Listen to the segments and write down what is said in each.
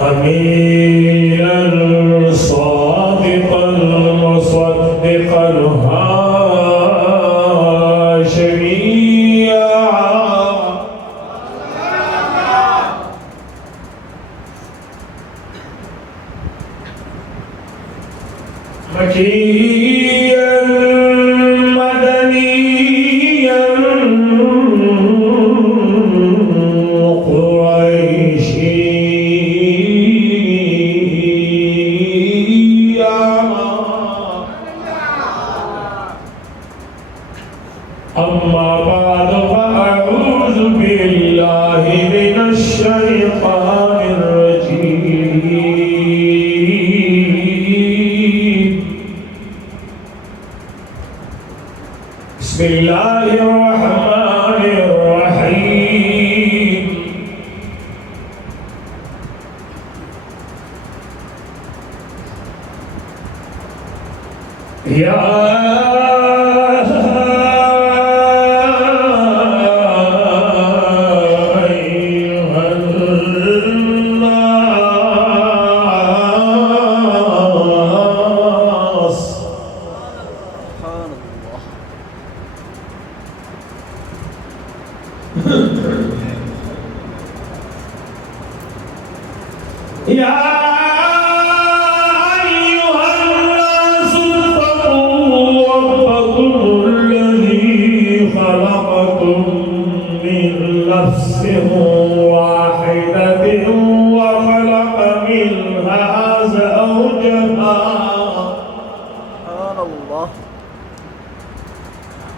أمينا صادقا مصدقا هاشميا مكيا مدنيا قريشيا. أما بعد فأعوذ بالله من الشيطان الرجيم. بسم الله الرحمن الرحيم. يا أيها الناس يا أيها الناس اتقوا ربكم الذي خلقكم من نفس واحدة وخلق منها زوجها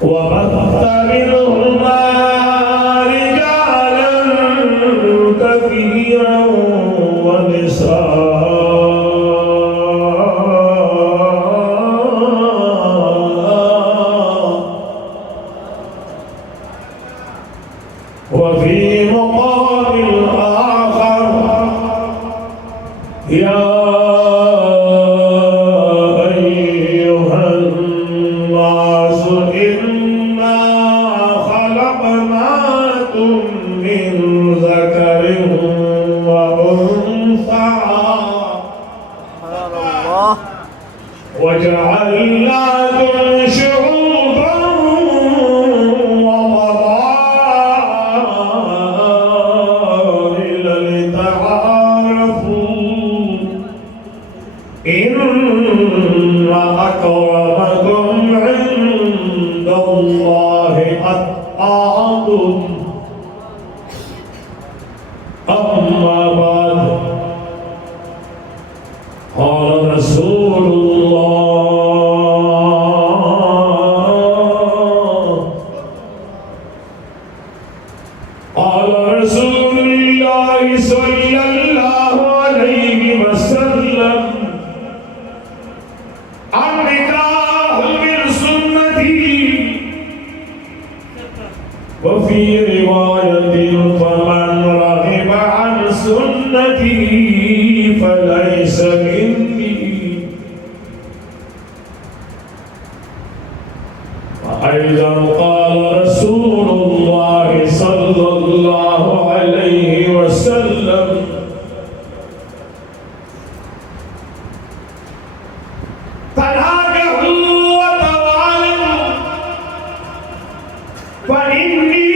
وبث منهما رجالا كثيرا ونساء وفي مقام آخر يا أيها الناس إنا خلقناكم من ذكر وأنثى وجعلناكم شعوبا وقبائل لتعارفوا إن أكرمكم عند الله أتقاكم. أما بعد قال رسول الله صلى الله عليه وسلم النكاح من سنتي وفي رواية فمن رغب عن سنتي فليس مني. وأيضا قال رسول الله صلى الله عليه وسلم تناكحوا وتوالوا فإني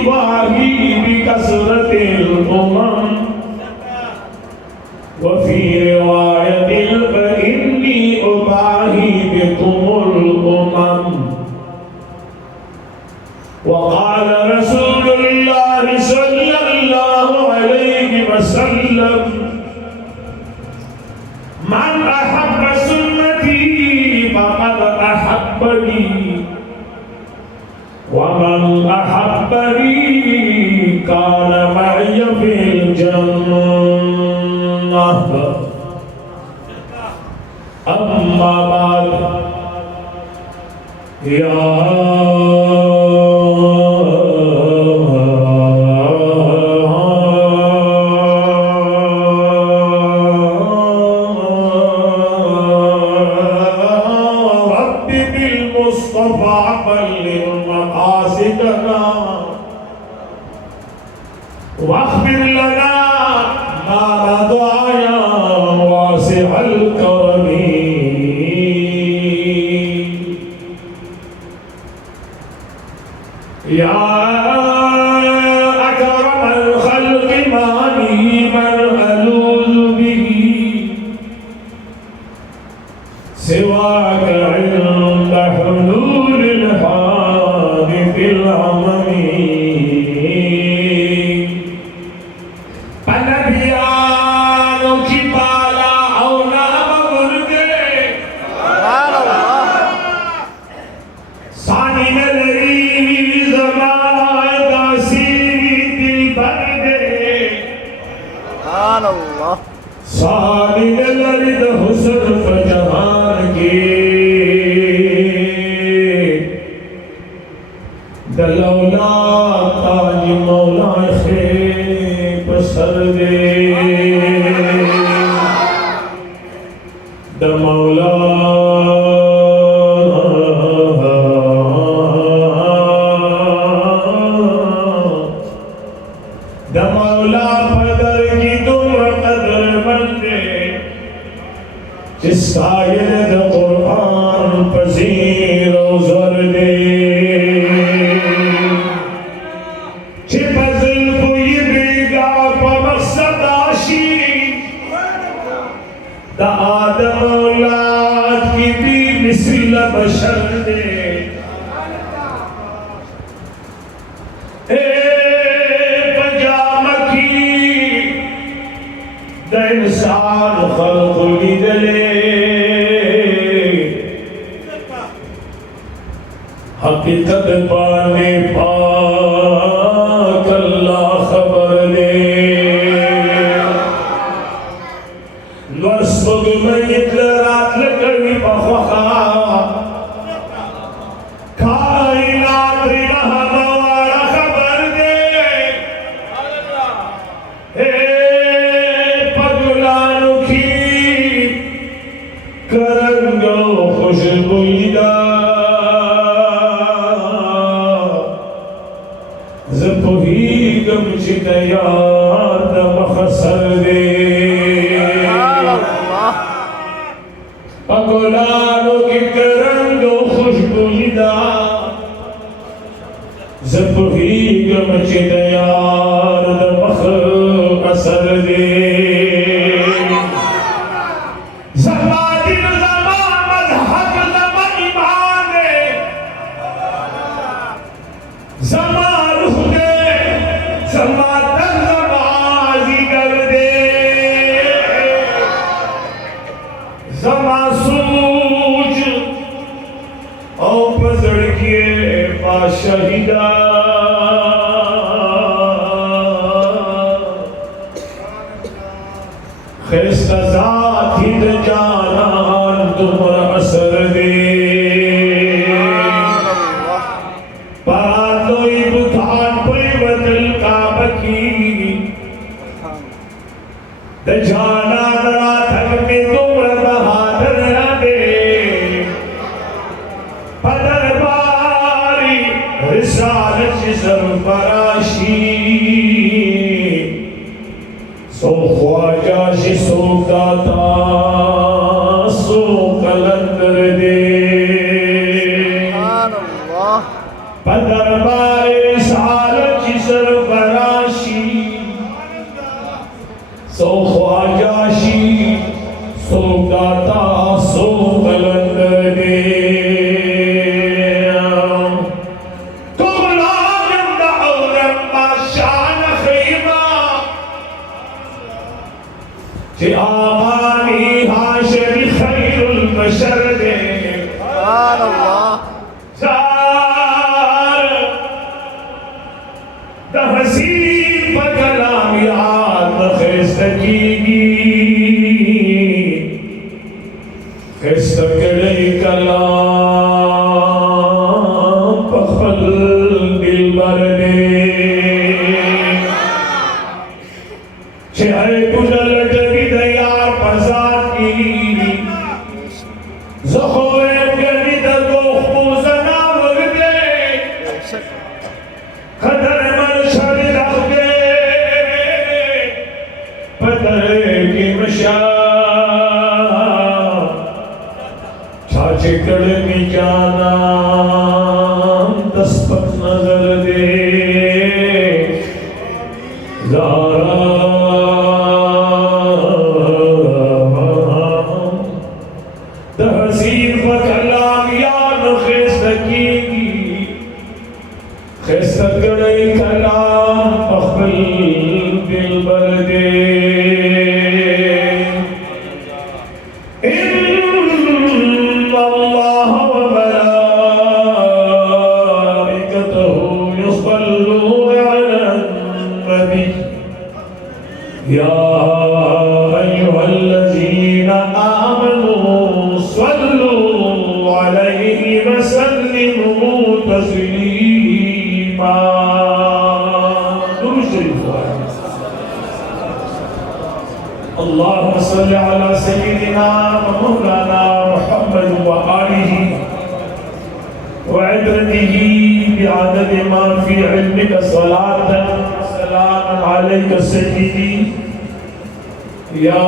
أباهي بكثرة الأمم وفي رواية فإني أباهي بكم الأمم. وقال رسول الله صلى الله عليه وسلم من أحب سنتي فقد أحبني ومن أحبني كان معي في الجنة. أما بعد يا بالمصطفى بلغ مقاصدنا واغفر لنا ما مضى والكرم يا أكرم الخلق مالي من ألوذ به سواك عند حلول الحادث العمم पनबियानों की माला औना मुर्दे सानी में लरी ज़माए दासी दिल भर दे सानी में लरी द हुस्न फजहान की दलौला ताज मौला खे पसर दे द मौला पदर की तुम कदर बंदे जिस सायर द कुरान पजीर ज़र दे चिपज़ल कोई बेगा पमसदाशी द आदम औलाद की भी मिसल बशर दे द इंसान खल्क़ दले हकीकत पाने पाक अल्लाह खबर दे नस्बग में इतरात लकड़ी बखा कायनात रहमा वाला खबर दे पगलानों की करंगो खुशबुदा ज़पुही गमचित याद मखसर दे पगलानों की करंगो खुशबुदा ज़पुही गमचित याद मखसर दे शहीदा खिस्सा जाती जानान तुमरा असर दे पातोई बुधान परिवतल काबकी द जानान राथक में तुमरा बहादुर दे पदर रिसालत सरफराशी सो ख्वाजा सो दाता सो कलंदर दे पदरबार रिसालत सरफराशी सो ख्वाजा सो दाता सो कलंदर दे आमानी हाशरी खैरुल बशर दे जार द हसीन बकलाम याद खिस्तकीगी खिस्तकले कलाम पखल दिल भर दे चाहे गुजर की मशा चिकड़ में जाना दस पर नजर दे ज़ारा तहसीर फकलाम यान खिस्तकीगी खिस्तकड़ई कलाम पखल दिल बरदे अल्लाहुम्मा सल्लि अला सय्यिदिना व मौलाना मुहम्मद व आलिहि व इत्रतिहि बिअदद मा फी इल्मिका सलातन व सलामन अलैका सय्यिदी या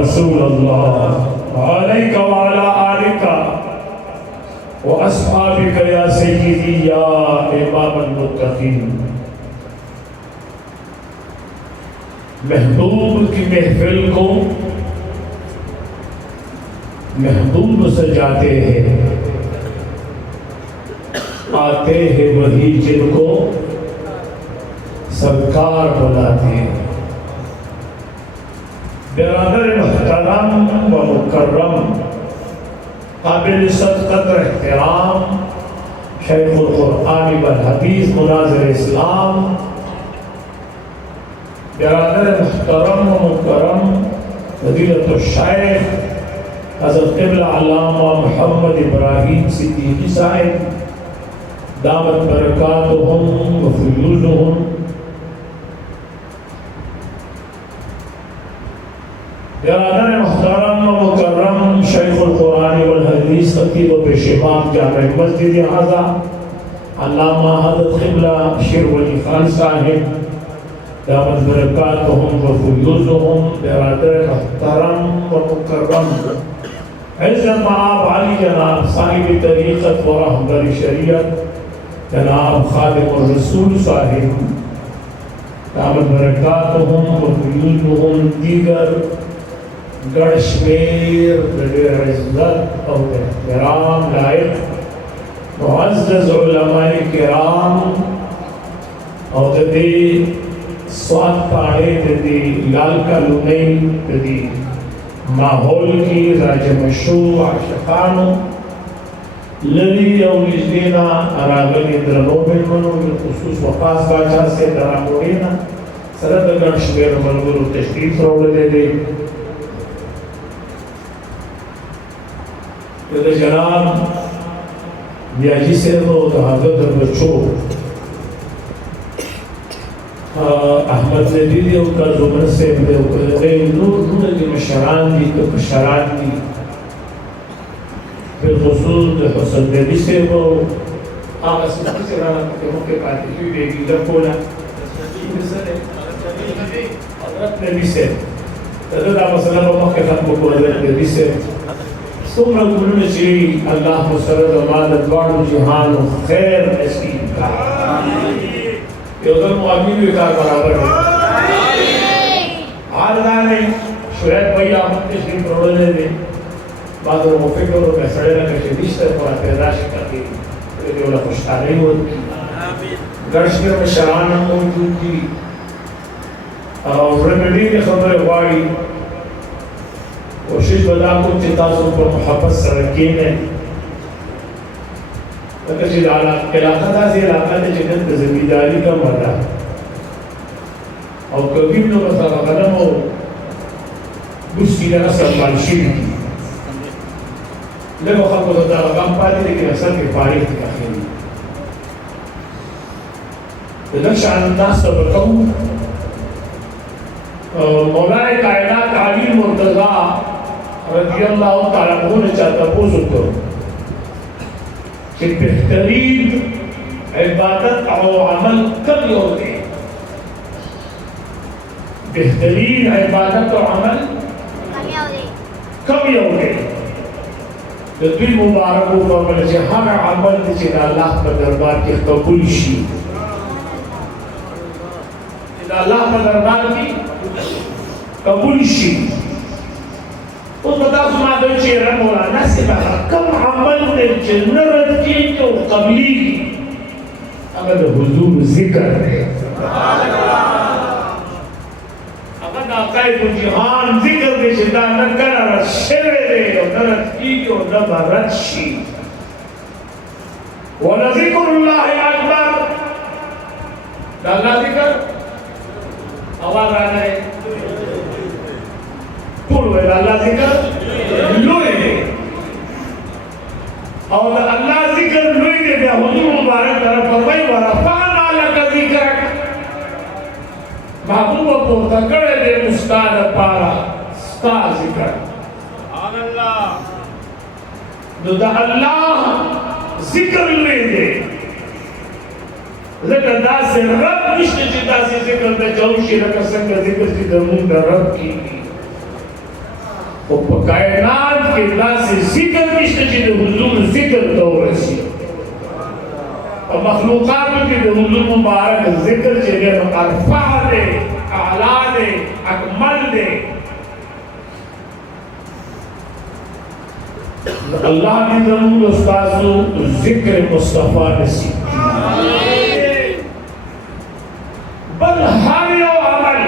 रसूल अल्लाह अलैका व अला आलिका व अस्हाबिका या सय्यिदी या इमामुल मुत्तकीन। महबूब की महफिल को महबूब सजाते हैं, आते हैं वही जिनको सरकार बुलाते हैं। बिरादर मुहतरम व मुकर्रम काबिल सदक़त एहतराम शेखुल कुरान वल हदीस मुनाज़िर इस्लाम बिरादर मुहतरम व मुकर्रम फजीलतुल शाइख हज़रत क़िबला अल्लामा मोहम्मद इब्राहीम सिद्दीकी साहिब दामत बरकातुहुम व फ़ुयूज़ुहुम। बिरादर मुहतरम व मुकर्रम शेखुल कुरान वल हदीस खतीब व पेशवान जामे मस्जिद आज़ा अल्लामा हज़रत क़िबला शेर वली खान साहिब दामत बरकातुहुम व फ़ुयूज़ुहुम। बिरादर मुहतरम व मुकर्रम इज़्ज़त मआब आली जनाब साहिब तरीक़त व रहबर शरीयत जनाब खादिमुर रसूल साहिब दामत बरकातुहुम व फ़ुयूज़ुहुम। दीगर गढ़शमेर इज़्ज़त और एहतराम लायक मुअज़्ज़ज़ उलमाए किराम और दे स्वाद पाड़े दे लाल का लुनई दे माहौल की राज मशहूर आशिकानो लरी और लिजनेना अरागनी द्रनोबेन मनो खुसूस वफास बाचा से दरा मोड़ेना सरद गढ़शमेर मलगुरु तशरीफ रोड़े दे तो जनाब ब्याजी से वो तहाज़त बच्चों अहमद नबी का जुमन से नूर की मशरान दी तो मशरान दी फिर खुसूस हुसन नबी से वो आगा से राना के मुके पाती हुई बेगी लपोला हज़रत नबी से हज़रत मसला मुके खत्म को हज़रत नबी से तुम रघुन जी अल्लाह मुसरद अमानत वाड़ो जहान खैर नसीब का ये उधर मुआमिन विकार बराबर है आलना नहीं शुरैत भैया हम तशरीफ रोड़ने दे बाद वो मुफिकर और मैसड़े लगे शदीश तर पर पैदाश करके तो जो ना खुशहाली होती गढ़शमेर में शरान मौजूद थी और रेमेडी के खबर वाड़ी कोशिश बदा को चितासों पर मोहब्बत सरकीन है अगर ये इलाका था ये इलाका ने जगत ज़मींदारी का मर्दा और कभी भी लोग ऐसा कदम हो दूसरी तरह संभालशी लेकिन वहाँ को तो काम पाते लेकिन असल के फारिग थी आखिरी तो नक्शान नास तो बताऊँ मौलाए कायनात आली मुर्तज़ा रज़ियल्लाहु ताला अन्हु ने चाहता पूछो तो कि बेहतरीन इबादत और अमल कब होते हैं? बेहतरीन इबादत और अमल कब होते? د دوی مبارک وفرمایل چې هغه عمل دی چې د الله په دربار کې قبول شي، چې د الله په دربار کې قبول شي. اوس به تاسو ما ته وایئ چې یاره مولانا صاحب کوم عمل دی چې نه رد کېږي او قبلېږي؟ هغه د حضور ذکر دی. هغه د عقاید جهان ذکر دی چې دا نه کله رد شوی دی او نه رد کېږي او نه به رد شي. ولذکر الله اکبر، د الله ذکر اواز راغی ټول وایي د الله ذکر لوی دی او د الله ذکر لوی دی. بیا حضور مبارک طرف فرمایي ورفعنا لک ذکرک، محبوبه پورته کړی دی ستا دپاره ستا ذکر. نو د الله ذکر لوی دی، ځکه داسې رب نشته چې داسې ذکر ته چوشي لکه څنګه ذکر چې زمونږ د رب کېږي. خو په کائنات کې داسې ذکر نشته چې د حضور ذکر ته ورسي. په مخلوقاتو کې د حضور مبارک ذکر چې دی نو ارفع دی، اعلی دی، اکمل دی. الله دې زموږ استادو ذکر مصطفی نصیب کړي. بل هر یو عمل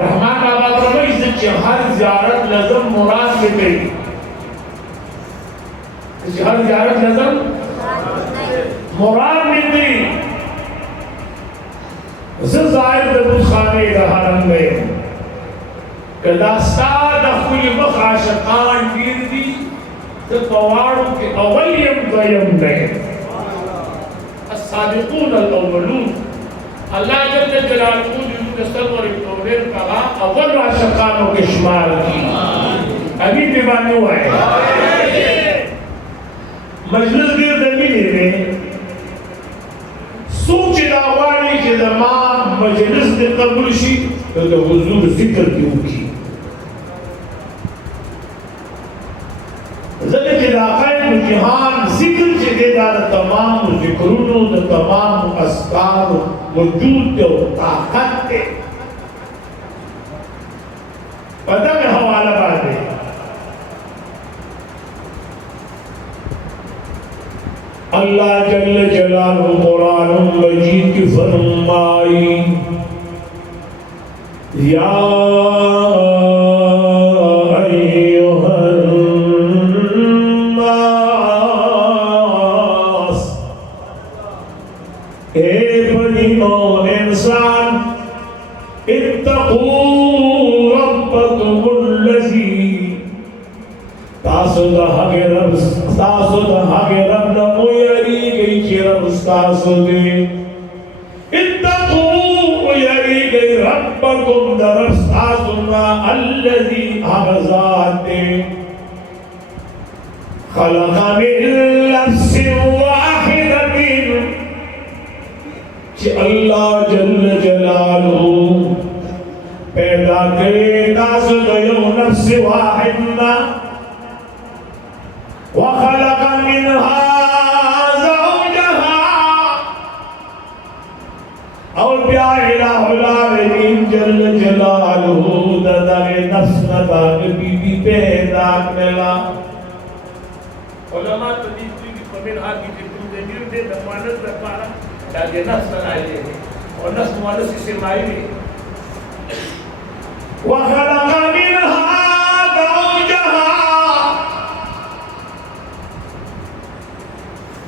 رحمان بابا فرمایي چې هر زیارت لازم مراد کې کوي، چې هر زیارت لازم مراد کې کوي. زه زائر د بتخانه د حرم دی، کدا ستا د خپل مخ عاشقان ډېر دي، زه په واړو کې اول یم دویم دی. السابقون الاولون، الله جل جلاله د سرور الکونین هغه اول عاشقانو کې شمار دي. امین دې باندې ووایه. مجلس ډېر د مینې دی. څوک چې دا غواړي چې زما مجلس دې قبول شي نو د حضور ذکر دې وکړي. ځکه چې د عقاید جهان ذکر چې دی دا د تمامو ذکرونو د تمامو اذکارو وجود دی او طاقت دی. په دغه حواله باندې اللہ جل جلالہ قرآن مجید کی فرمائی یا ایوہ الناس، اے بنی نو انسان، اتقوا ربکم الذی، تاسو د هغه رب نه مو یریږئ چې رب ستاسو دی. اتقوا یریږئ ربکم د رب ستاسو نه الذي هغه ذات دی خلق من نفس واحدة چې الله جل جلاله پیدا کړی تاسو د یو نفس واحد نه، وخلق منها زوجها، اور بیا الہ العالمین جل جلالہ دغه نفس نتاغ بی بی پیدا کړلا. علماء تدیس کی منها کی ضمیر دے مؤنث لپاره دا د نفس راځي او نفس مؤنث اسماعی دی. وخلق منها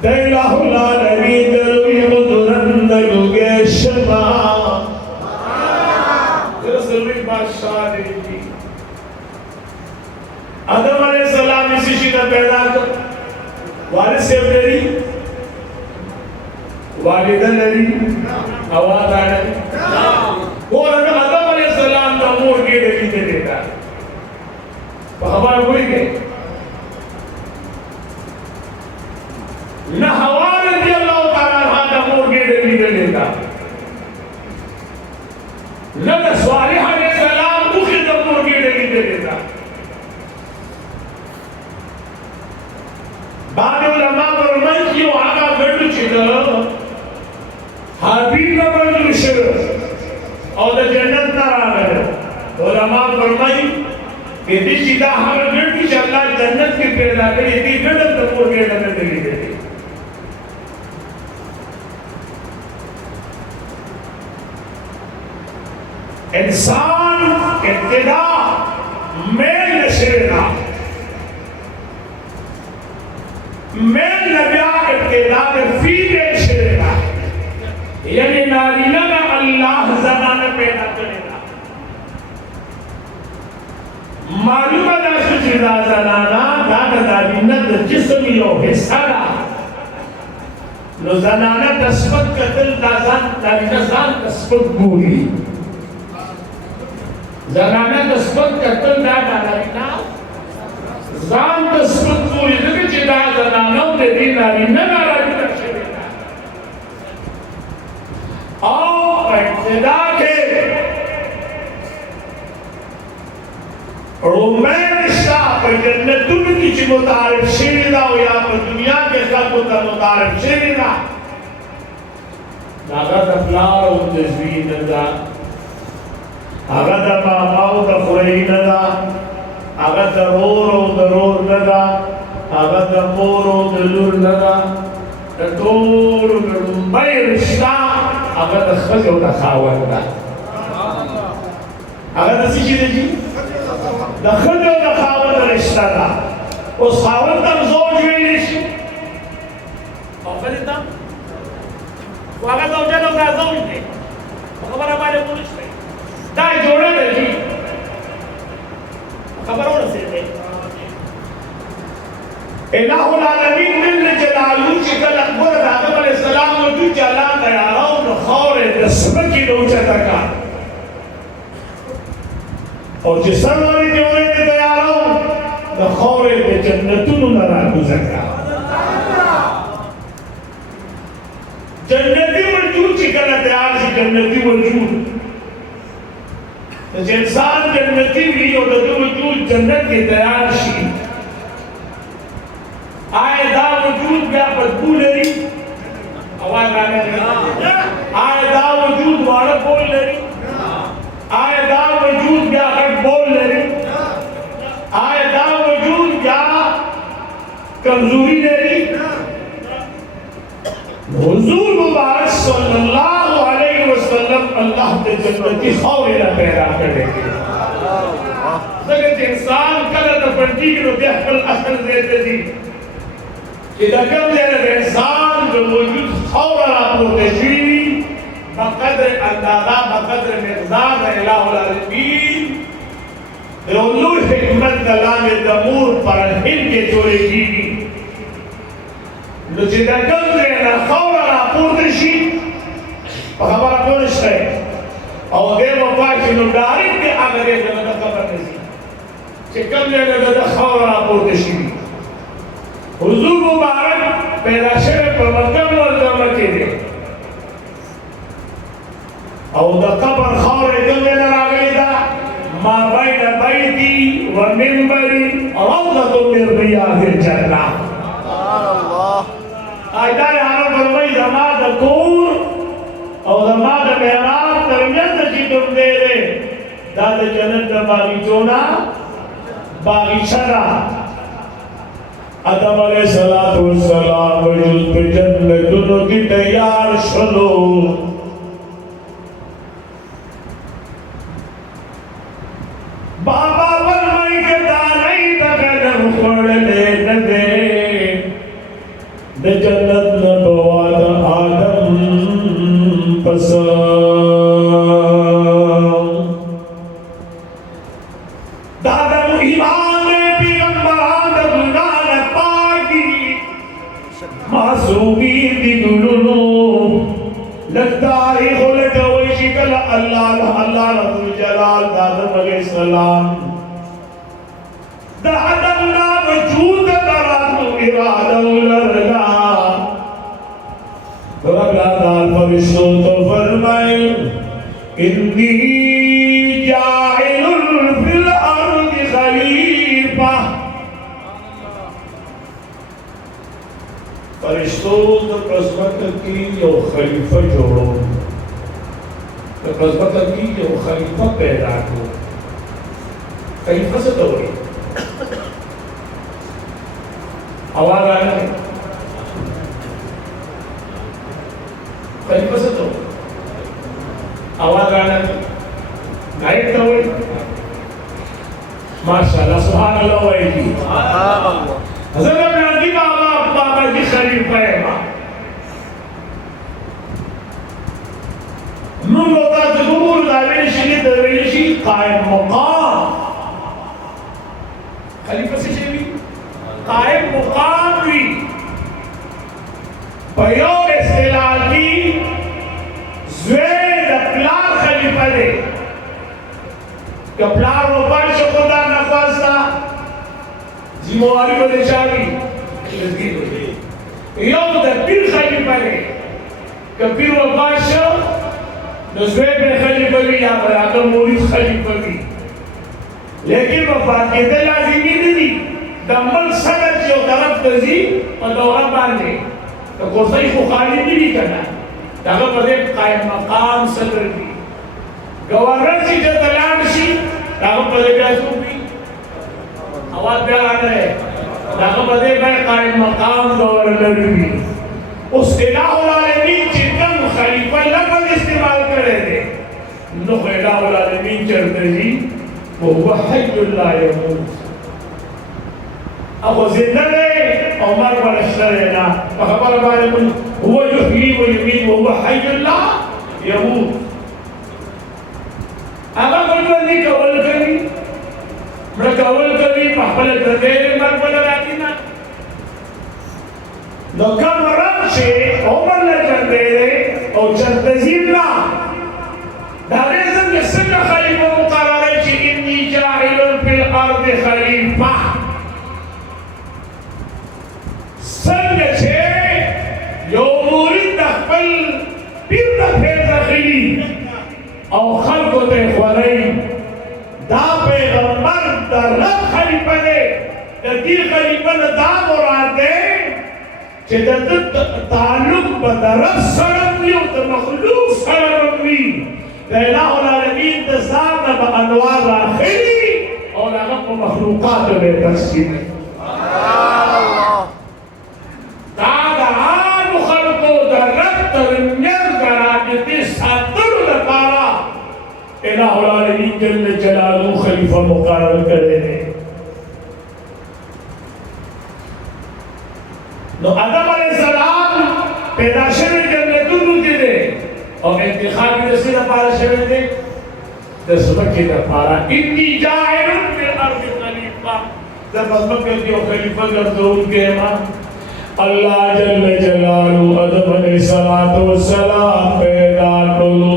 الہ العالمین دلوی قدرند یوگے شما رسولی بادشاہ دیتی. آدم علیہ السلام اسی شیدہ پیدا کر، والد سے لری، والدہ لری، آواز آنے وہ آدم علیہ السلام کا مور کے دلی دے دیتا ہے. خبر ہوئی گئے نہ حوا رضی اللہ تعالیٰ عنہ دا مور کے دلی دے دیتا، نہ صالح علیہ السلام مخی دا مور کے دلی دے हाबीब न मंजूर शर और द जन्नत न रागल उलमा फरमाई कि दिशिदा हर गण की अल्लाह जन्नत के पैदा करे थी गण तक के न देली गई इंसान इब्तिदा में नशेरा में नबिया इब्तिदा में फीमेल शेरा यानी नारीना का अल्लाह ज़नाना पैदा करेगा मालूम है सुचिदा ज़नाना दादा नारीना जिस्म यो हिस्सा लो ज़नाना तस्बत कतल दाज़ान नारीना ज़ान तस्बत पूरी ज़नाना तस्बत कतल दादा नारीना ज़ान तस्बत पूरी लेकिन चिदा ज़नाना उन्हें दी नारीना नारीना शेरा और इब्तिदा के रोमैनिस्टा पर जन्नतुन की मुतारिफ शेरिदा हो या पर दुनिया के खल्क़ों का मुतारिफ शेरिदा नागत अफलार और तज़वीन दा आगत मामाओ दा खुरैन दा आगत रोर और दरोर दा आगत मोर और दलूर दा तोर रुम्बाई रिश्ता आगत खज़ और खावन दा आगत ऐसी चीज़ें जी दखल और खावन रिश्ता दा उस खावन तक जोर जुएलिश और फिर इतना वो आगत औजा लोग आज़ाम थे खबर हमारे पुलिस में दाई जोड़े थे जी खबर और से थे इलाहुल आलमीन मिल जलालू चिकल अकबर आदम अलैहिस्सलाम को जो चला तैयारा और खौरे दस्मकी लोचा तका और जिसर वाली जोड़े ने तैयारा हो तो खौरे पे जन्नतुन नरा गुज़रा जन्नती वजूद चिकल तैयार सी जन्नती वजूद तो इंसान जन्नती भी और तो वजूद जन्नत के तैयार सी आए दा वजूद क्या बदबू लरी आवाज आने लगी आए दा वजूद वाला बोल लरी आए दा वजूद क्या कर बोल लरी आए दा वजूद क्या कमजोरी लरी हुजूर मुबारक सल्लल्लाहु अलैहि वसल्लम अल्लाह के जन्नती खौरे पैदा करेंगे सगत इंसान कल तो पंटी के रुपया कल असल देते थी इधर कम देने इंसान जो मौजूद खौरा आपको तशरीह बक़द्र अंदाज़ा बक़द्र मिक़दार इलाहुल आलमीन रोलू हिकमत कलाम दमूर पर हिल के चोरे की नजिदा कम देना खौरा आपको तशरीह हमारा पुरुष है और देव पाक नो डायरेक्ट के अगर एक जगह खबर नहीं कि कम देने का खौरा आपको तशरीह हुजूर मुबारक पैदा शरे पर मक्का मुअज़्ज़मा के दे और द कब्र खौरे जमे न रागली दा मा बैन बैती व मिंबरी रौज़तुन मिन रियादिल जन्नह अल्लाह आयदा यार फरमाई जमात कूर और जमात मेहराब तरबियत की तुम दे दे दाद जन्नत बागीचोना बागीचरा आदम अलैहिस्सलातु वस्सलाम वजूद पे जन्नतुन की तैयार शलो बाबा फरमाई के दानई तगन पड़ने न दे द जन्नत न बवाद आदम पसंद दादम ईमान मासूमी दी दुलुनु लगतारी होले कवई शिकल अल्लाह अल्लाह रब्बुल जलाल आदम अलैहिस्सलाम दादम ना वजूद दरातु इरादा उलरगा रब लाल फरिश्तों तो फरमाए इन्नी जाइलुल फिल अर्दि खलीफा फरिश्तों तो قصبت کی یو خلیفہ جوڑو قصبت کی یو خلیفہ پیدا کو خلیفہ سے تو ہوئی آواز آ رہا ہے خلیفہ سے تو آواز آ رہا ہے گائیڈ تو ہوئی ماشاءاللہ سبحان اللہ ہوئی جی حضرت ابن بابا جی خلیفہ ہے من ہوتا ظهور دعوی شدید درویشی قائم مقام خلیفہ سے شوی قائم مقام بھی پیور استعلال کی زوید اپلار خلیفہ دے کہ اپلار وفان شو خدا نخواستا زیمواری کو دے شاوی یوم دا پیر خلیفہ دے کہ پیر وفان شو نزویب خلیفہ بھی یا براکر مورید خلیفہ بھی لیکن وفات کے دے لازمی نہیں دمال صدر جو طرف تزی و دورہ باندے تو کرسائی کو خالی نہیں کرنا تاکہ پدے قائم مقام صدر بھی گورنر سی جو تلان سی تاکہ پدے بیاسو بھی آواز بیا آنا ہے تاکہ پدے بے قائم مقام گورنر بھی اس الہ العالمین چکم خلیفہ لفظ استعمال کرے دے نخ الہ العالمین چرتے جی وہ حی اللہ یموت اب زندہ دے عمر برشتر دینا فخبر بارے من هو یحیی و یمید وهو حی اللہ یموت اگر بلوندی کول کری مرکول کری محبل دردیر مربل راتینا نو کم رب سے عمر لجندے او چرتزیم لا دارے زن جسن خلیفہ مقرر ہے چی انی جاہل فی الارض خلیفہ سنگ چھے یو مورد دخپل پیر دخپل دخلی او خلقو تے خوری دا پیغمبر دا رب خلیفہ دے دا دیر خلیفہ دا مراد دے کہ تعلق بدرس سرم نیو تا مخلوق سرم نی تا الہ العالمین تزاد با انوار آخری اور اگر مخلوقات میں تقسیم ہے دادا آن خلقو در رب ترمیر کراجتی ساتر لپارا الہ العالمین جل جلالو خلیفہ مقرر کرے ہیں نو آدم علیہ السلام پیدا شوی جنتونو کی دے اور انتخابی دسی دپارا شوی دے دسمکی دپارا انی جائرن فی الارض خلیفہ جب ازمکر دیو خلیفہ گردون کے امام اللہ جل جلالو آدم علیہ السلام پیدا کرو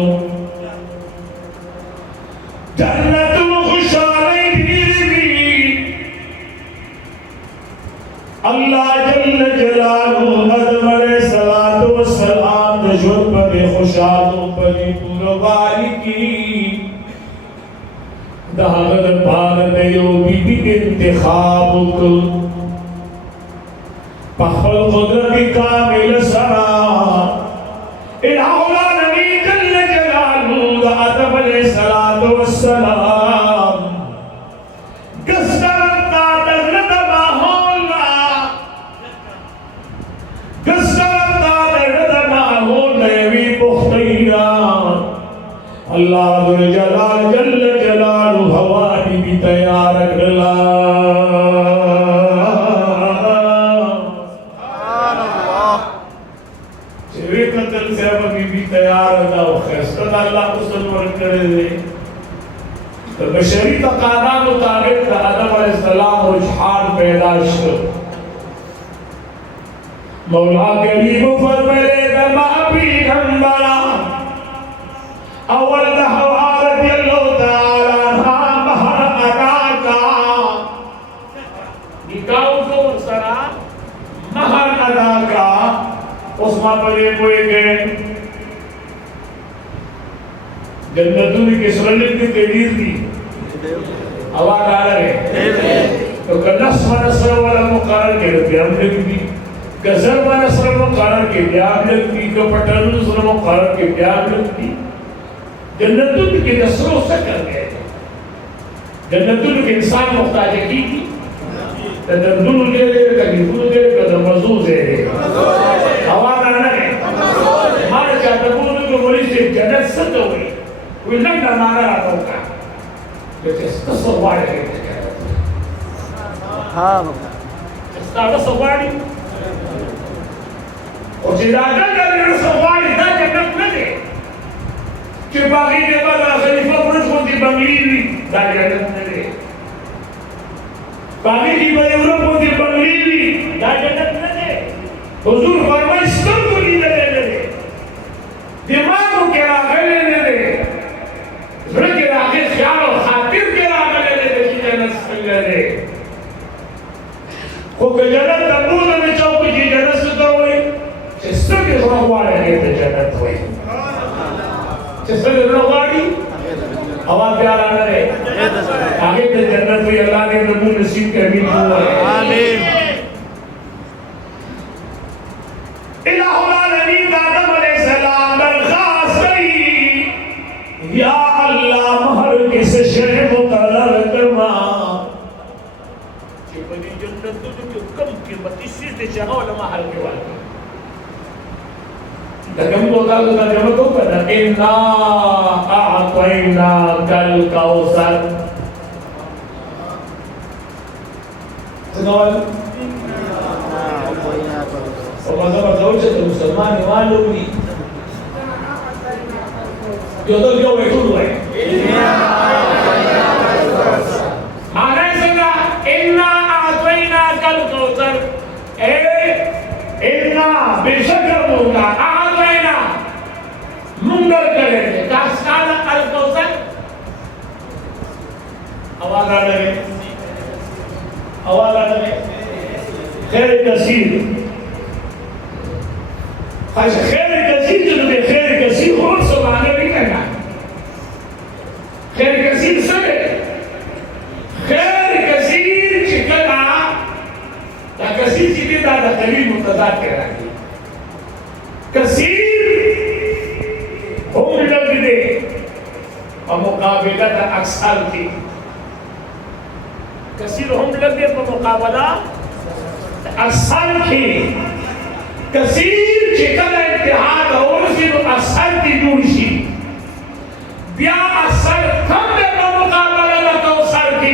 جنتو خوشالی دیدی اللہ جل جلالو آدم علیہ السلام نجوت پر خوشالوں پر پرواری کی داغت پارت یو بی انتخاب کو پخل قدرت کامل سرا الہ العالمین جل جلالو آدم علیہ السلام گسترتا دغلت ماحولا گسترتا دغلت ماحولا یوی بختیان اللہ ذو جلال جل جلالو ہوانی بھی تیار کرلا تیار اللہ و خیستت اللہ کو سنور کرے دے تو بشری تقاضا مطابق آدم علیہ السلام رجحان پیدا شد مولا کریم فرمائے دما پیغمبرا اول دہوا رضی اللہ تعالی عنہ مہر ادا کا نکاح کو سرا مہر ادا کا اس مابلے کوئی گئے جنتوں کی کسرلت کی تدیر دی آواز آ رہے تو کنس منصر والا مقرر کرتے ہم نے بھی गजर बना सर मुकर्रर के प्यार लगती कपटन सर मुकर्रर के प्यार लगती जन्नतुल के नसरों से कर गए जन्नतुल के इंसान मुख्ताज की तदन्नुल के कलीफुल के कदमजूज है आवाज आना है हमारे जातबुल के वली से जन्नत सद हुई कोई लंगा मारा आता होगा लेकिन तस्वार है हाँ इसका तस्वार और जिलादा का तस्वार इतना जन्नत न दे कि बाकी के बाद खलीफा पुरुष को दी बंगली दा जन्नत न दे बाकी की बयूरों को दी बंगली दा जन्नत न दे हुजूर फरमाए सब को दी दे दिमाग को क्या गले ने दे रुक के आगे ख्याल और खातिर के आगे ले दे कि जन्नत संग दे को जन्नत तबूद में चौक की जन्नत से तो हुई जिससे के रखवाले के जन्नत हुई जिससे रखवाली आवाज प्यारा ना रहे आगे के जन्नत हुई अल्लाह ने नबी नसीब के अमीन हुआ आमीन इलाहुल आलमीन आदम अलैहिस्सलाम दरखास्त की या अल्लाह महर किस शय मुकर्रर फरमा कि बनी जन्नत जो कम कीमती चीज दे जगह वाला महर के वाला दगम को का जब को पता इन्ना आतैना कल कौसर सुनोल और बताओ से तुम मुसलमान मालूम नहीं जो तो जो वे खुद हुए माने संगा इन्ना आतैना कल कौसर इन्ना बेशक होगा मुंगर करेंगे कास्ताना अल-कौसर आवाज आ रही खैर कसीर खैर कसीर जो ने खैर कसीर और सुभाने नहीं करना खैर कसीर से खैर कसीर चिकना या कसीर चिकनी दादा करीब मुतदाद कह रहा है कसीर हम लग दे और मुकाबला का अक्सर थी कसीर हम लग दे पर मुकाबला अक्सर थी कसीर चिकन इत्तेहाद और सिर्फ अक्सर की दूरी ब्या अक्सर कम दे पर मुकाबला का कौसर थी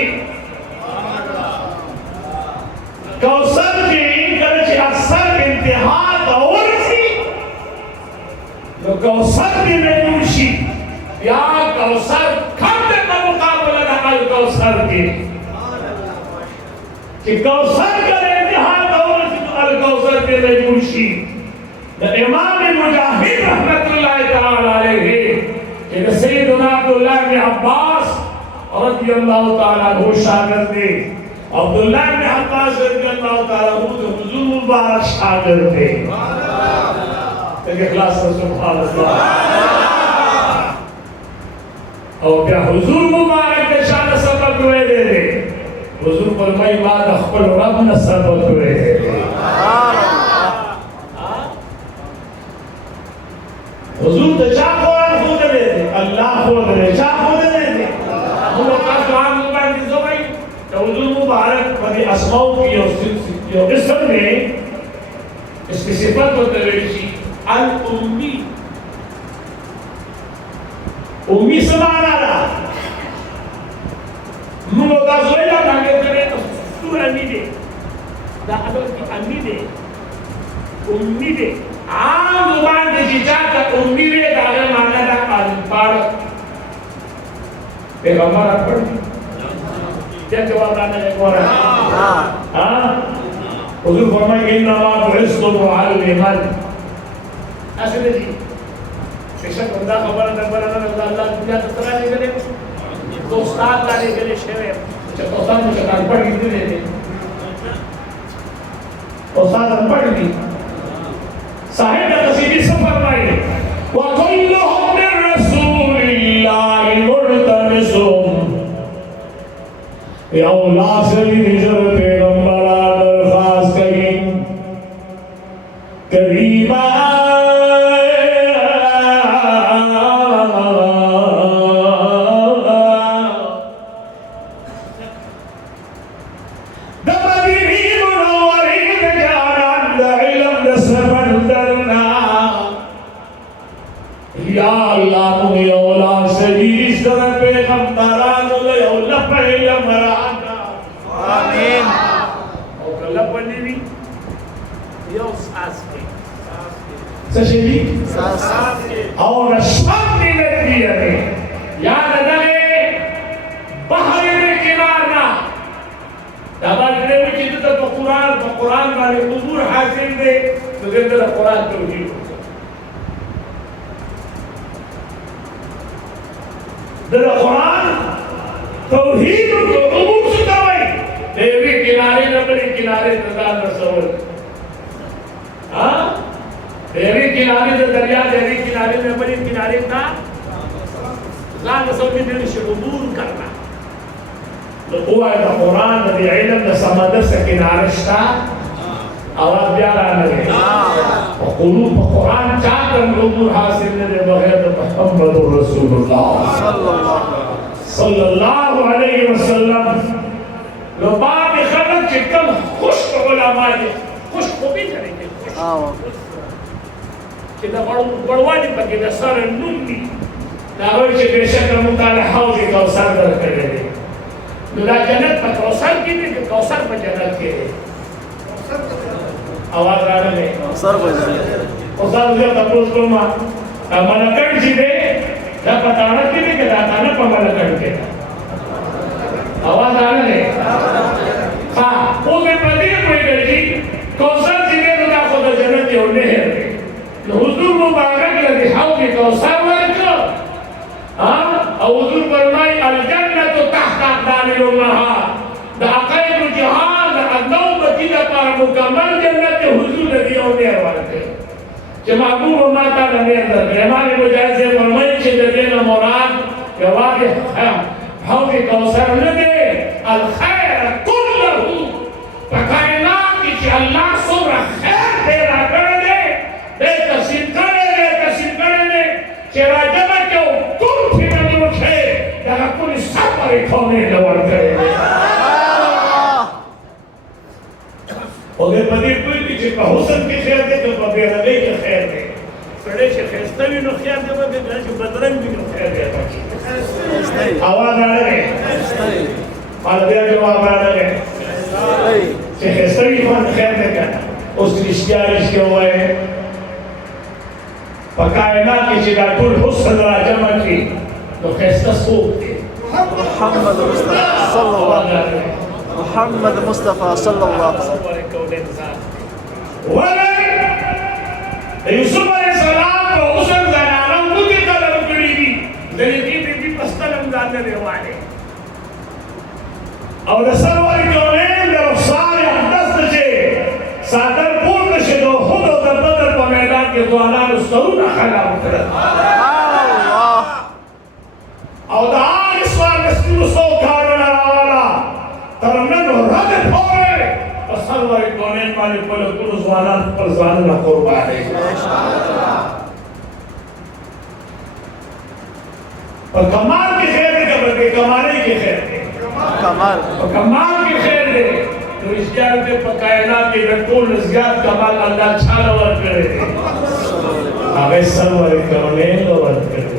कौसर की करके अक्सर इत्तेहाद और सी तो कौसर की बेनूशी या कौसर कम दे पर मुकाबला का अल कौसर की कि कौसर का इत्तेहाद और अल कौसर के बेनूशी इमाम मुजाहिद रहमतुल्लाह तआला अलैहि कि सैयदना अब्दुल्लाह इब्न अब्बास रज़ियल्लाहु तआला अन्हु शागिर्द थे अब्दुल्लाह इब्न अब्बास रज़ियल्लाहु तआला अन्हु हुजूर मुबारक शागिर्द थे इखलास से सुभान अल्लाह और क्या हुजूर मुबारक के शान सबक हुए दे हुजूर फरमाई बाद अखबल रब न सबक हुए हुजूर तो जा कुरान खुद दे अल्लाह खुद दे जा खुद दे हम लोग का कुरान मुबारक जो भाई तो हुजूर मुबारक बड़ी अस्माओं की और इसम में इसकी सिफत बताई अल-उम्मी उम्मी समाना रहा मुझे तो सोचा था कि तेरे सूर अमीदे दाखल की अमीदे उम्मीदे आम जुबान की चीज़ का उम्मीदे दाखल माना था अनपढ़ पैगंबर अनपढ़ क्या जवाब आना है कोरा हाँ हुजूर फरमाए कि नमाज़ रिस्क व अल-इमल ऐसे नहीं शिक्षक बंदा खबर नंबर अल्लाह दुनिया तो तरह नहीं करे तो उस्ताद लाने के लिए शेरे जब उस्ताद मुझे अनपढ़ हिंदी देते उस्ताद अनपढ़ हिंदी साहिब का तस्वीर सब फरमाई वकुल्लुहुम मिन रसूलिल्लाहि मुर्तमिसुम या औलाद से निजर पैगंबर दरखास्त करें या अल्लाह मुझे औलाद से इस तरह पैगंबरान ले औला पहले मराना आमीन और कल बनी भी यो सास के सशेली सास और शांति लगती है याद रहे बाहर में किनारा दबाव ने भी कितना तो कुरान वाले हुजूर हासिल दे तो कहते हैं कुरान तौहीद दर कुरान तौहीद को हुजूर से दवाई देवी किनारे न बड़े किनारे नदान रसूल हाँ देवी किनारे जो दरिया देवी किनारे में बड़े किनारे था लाल रसूल की दिल से हुजूर करना हुआ है कुरान नबी इल्म ने समंदर से किनारे स्था आवाज प्यारा लगे और कुरान चाहकर हुजूर हासिल ने बगैर मुहम्मद रसूलुल्लाह सल्लल्लाहु अलैहि वसल्लम लो बाब खबर के कम खुश उलमा ने खुश को भी करेंगे कि दा बड़वानी पके दा सर नुमी दा हो के बेशक मुताला हौज का सर दर करे नुला जन्नत पर कौसर की भी कौसर पर जन्नत के आवाज आ रही है कौसर पर जन्नत कौसर जो तपोस को मा मलकड़ जी दे दा पताना की भी के दाना पर मलकड़ के आवाज आ रही है हां वो में पदी कोई गई कौसर जी ने नुला खुद जन्नत के होने है हुजूर मुबारक लगे हाउ के कौसर वर्क हां हुजूर फरमाई अल जन्नत तहत अक़दामिल उम्महात दाक़ाइद जहान अदनौ मदीना पर मुकम्मल जन्नत हुजूर नदियों में वाले कि महबूब माता ने अंदर इमाम मुजाहिद से फरमाई कि देना मुराद जवाब है हाउ के कौसर लगे अल खैर कुल्लहु कायनात की अल्लाह सुबह खैर तेरा कर दे तस्लीम करे चेहरा जमा क्यों तुम फिर नहीं उठे जहाँ कोई सब पर खोने लवर करे और पति कोई भी चिपा हुसन की खैर दे तो बबे रबे की खैर दे बड़े से खैस्ता भी नो खैर दे बबे घर से बदरंग भी नो खैर दे बाकी आवाज आ रही है मालविया जवाब आ रहा है से खैस्ता भी कौन खैर दे क्या उस रिश्तेदार के हुए पकायना की जिदातुल हुस्न राजमा की तो खैस्ता सूख के मोहम्मद मुस्तफा सल्लल्लाहु अलैहि मोहम्मद मुस्तफा सल्लल्लाहु अलैहि वसल्लम यूसुफ अलैहिस्सलाम को हुस्न जनाना मुझे कलम करी दी दलीली बीबी पस्तलम जाने वाले और सरवर कौन रफ्सार दस्त से सादर पूर्ण से दो खुद और बदर को मैदान के द्वारा सरूना खला उतर अल्लाह और दार इस बार नस्ल सो खाना वाला तरमन रद होए और सरवर कौन वाले पर ज़वाना पर ज़वाना कुर्बान है और कमाल की खैर के बदले कमाने की खैर कमाल और कमाल की खैर दे तो इस जाल के पकायना के रटोल ज़ियाद कमाल अल्लाह छाला वर करे अबे सरवर कौने वर करे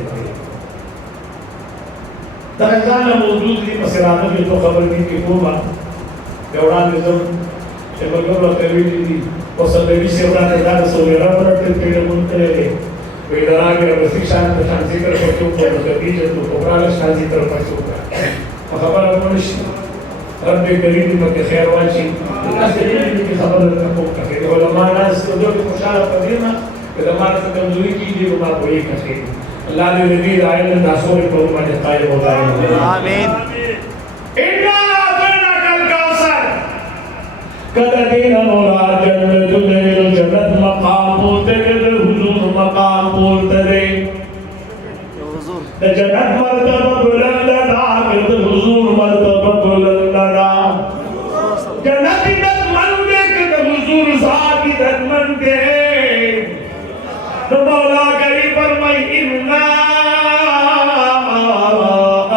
तहज़ान मौजूद की मसरात में तो खबर की कि कोमा केवड़ा निज़म से बगैर कभी दी और सभी से बड़ा दादा सोलेरा पर तेरे मुंह करे वे डरा के शिक्षा के शांति कर पचो को कभी जो तो कोबरा शांति कर पचो का खबर मनुष्य रब करीम में के खैर वाची असली की खबर को कहे उलमा नास तो जो खुशाल कदीमा के जमाने से कमजोरी की दी वो बात वही कहे अल्लाह ने नबी आयल दासों को माने कायम होता है आमीन इन्ना आतना कल कौसर कदीना मौला जन्नत जन्नत मकाम बोलते के हुजूर मकाम बोलते रे हुजूर जन्नत मर्तबा बुलंद दा हुजूर मर्तबा बुलंद दा जन्नत इज्जत मंदे के हुजूर साहब इज्जत मंदे तो मौला करीम फरमाई इन्ना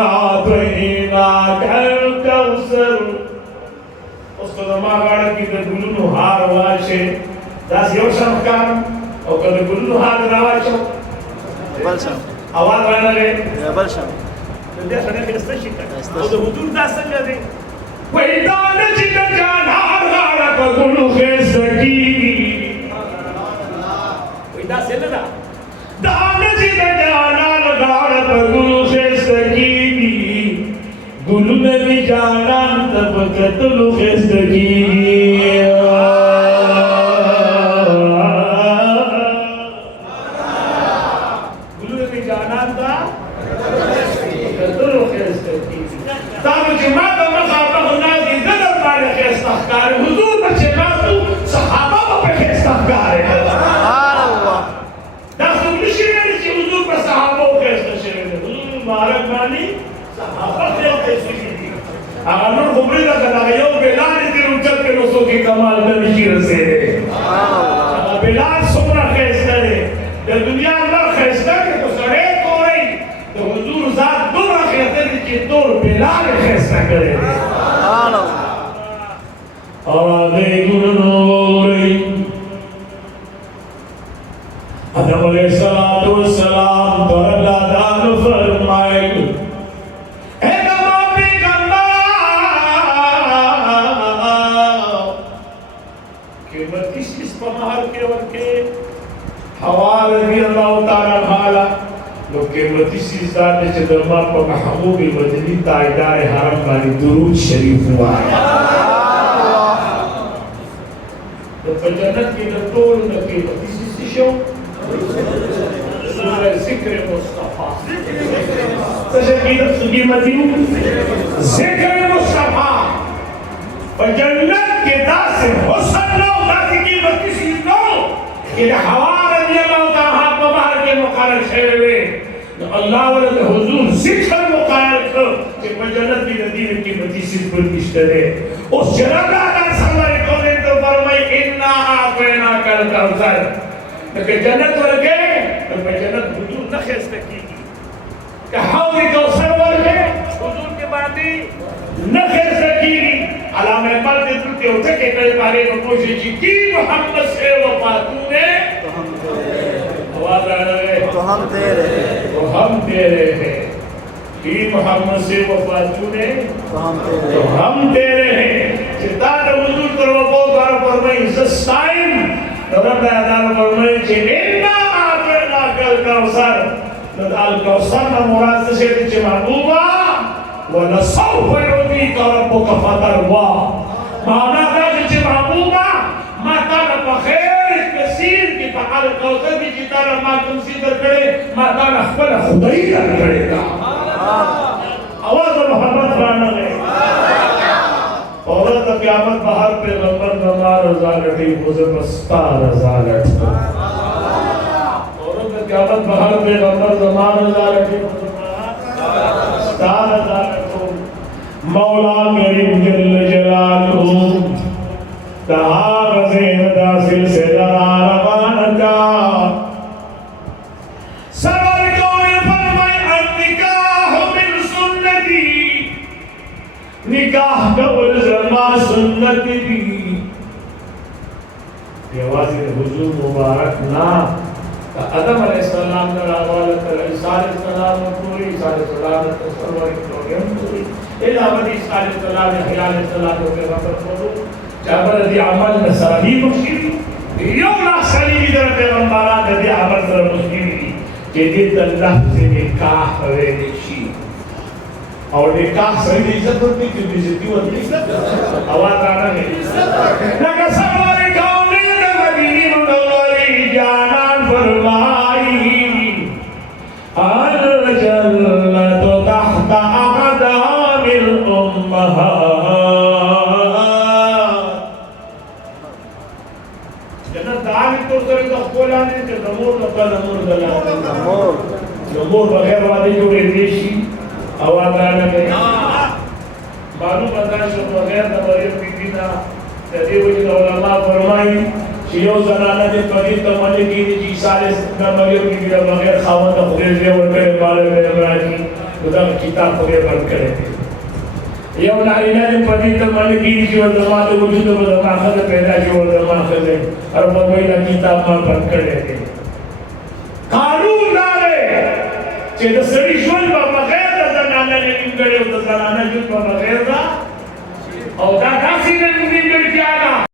आतैना कल कौसर उसको दमागाड़ की गुलनु हार वाचे दास योशम काम और कद गुलनु हार रावाचो بلشم आवाज راغله يا بلشم د دې سره کې څه شي ښایسته او د حضور دا څنګه دی وای دا نه چې د جانان غاړه په ګلو خېسته کېږي وای دا څنګه ده دا نه چې د جانان غاړه په ګلو خېسته کېږي ګلونه مې جانان ته په کتلو خېسته کېږي अगर खुबरी का कलायो बिलाल के रुचक के लोगों की कमाल का निशीर से बिलाल सोना खैस्ता है द दुनिया में खैस्ता के तो सड़े कोई तो हुजूर ज़ात दूर खैस्ता के तौर बिलाल खैस्ता करे और आगे गुनोरी आदम अलैहिस्सलातु वस्सलाम तो अल्लाह ताला फरमाए कीमती सीज़ा ने चदरमा पर महबूब मदनी ताजदार हरम वाली दुरूद शरीफ हुआ तो जन्नत की नतोल न कीमती सीज़ो सूरह ज़िक्र मुस्तफ़ा तशकीद कीमती ज़िक्र मुस्तफ़ा और जन्नत के दास हुस्न लो दास कीमती सीज़ो कि हवा रज़ी अल्लाह ताला बाहर के मुक़र्रर शेरे अल्लाह वाले हुजूर जिक्र मुक़र्रर कर कि जन्नत की नदी में कीमती सिर पर इश्तरे उस जन्नत का सवाल कौन तो फरमाई इन्ना आफ़ैना कल कौसर कि जन्नत वर्गे तो जन्नत हुजूर न खैस्ता कीगी कि हौज़ कौसर वर्गे हुजूर के बाती न खैस्ता कीगी अलामा इकबाल के तुलते होते के कई बारे में कोशिश की मोहम्मद से वफा तूने तो हम तेरे हैं कि मोहम्मद से वफा तूने तो हम तेरे हैं चिता तो हुजूर तरफ को बार फरमाई इस टाइम रब अदाल फरमाई कि इन्ना आतना कल कौसर तो अल कौसर ना मुराद से कि महबूबा वला सौफ युदी रब्बुक फतरवा माना था कि महबूबा माता का बखैर कसीर की बहार कौसर की जितारा मां तुमसी कर करे माता का खबर खुदाई कर करेगा आवाज मोहम्मद राना ने औरत क़यामत बाहर पैगंबर नमाज रज़ा लटी मुझे मस्ता रज़ा लट औरत क़यामत बाहर पैगंबर नमाज रज़ा लटी मुझे मस्ता रज़ा लटो मौला करीम जल्ल जलालहू तहा गज़ेन दासिल से दरारवान का सरवर कौन फरमाए निकाह बिल सुन्नती निकाह कबुल जमा सुन्नती ये वाज़िह हुजूर मुबारक ना आदम अलैहिस्सलाम ने रावाल सारे सलाम पूरी सारे सलाम सरवर के पूरी इलावदी सारे सलाम हिलाल सलाम के वक़्त पूरी जाबर दी अमल नसाही मुश्किल यो ना सली इधर पैगंबरा दी अमल सर मुश्किल के दे अल्लाह से निकाह हुए निशी और निकाह सही इज्जत होती कि बेइज्जती होती आवाज आना है लगा सवारी कौनी मदीने वाली जानान फरमाई अल जन्नतु तहता अक़दामिल उम्महात जन्नत दान तो सर का खोलाने के नमूर का नमूर दला नमूर बगैर वाली जो देशी आवाज आने में मालूम बता शो बगैर नमूर बीबी ना यदि वो जो उलमा फरमाई शियो जनाना ने कभी तमन्नी की जी सारे नमूर बीबी का बगैर खावन का खुदे से वो करे बाले में इब्राहिम खुदा की किताब खुदे बंद करे ये नारीना ने पति तमन्नी की जी और जमाने वजूद में आखिर पैदा की और जमाने से और मगोई ना किताब में बंद कर देते कानून डाले چې د سړي ژوند به بغیر د زنانه نه نیمګړی او د زنانه ژوند به بغیر ده او دا داسې نه نیمګړي